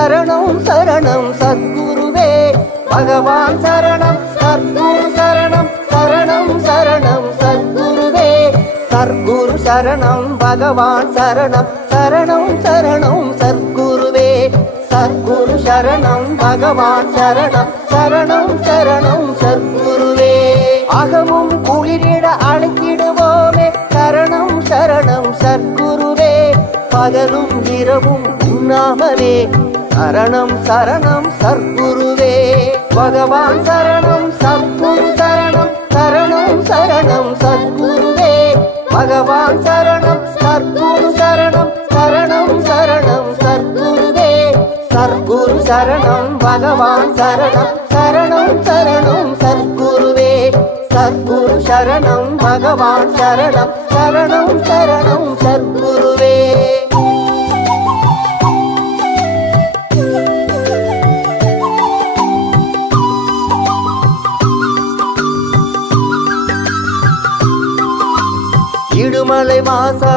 சரணம் சரணம் சத்குருவே பகவான் சரணம் சத்குரு சரணம் சரணம் சரணம் சத்குருவே சத்குரு சரணம் பகவான் சரணம் சரணம் சரணம் சத்குருவே சத்குரு சரணம் பகவான் சரணம் சரணம் சரணம் சத்குருவே அகமும் குளிரிட அழைத்திடுவோமே சரணம் சரணம் சத்குருவே பகலும் இரவும் உண்ணாமலே சரணம் சரணம் சத்குருவே பகவான் சரணம் சத்குரு சரணம் சரணம் சரணம் சத்குருவே பகவான் சரணம் சத்குரு சரணம் சரணம் சரணம் சத்குருவே சத்குரு சரணம் பகவான் சரணம் சரணம் சரணம் சத்குருவே சத்குரு சரணம் பகவான் சரணம் சரணம் சரணம் சத்குருவே இடுமலை வாசா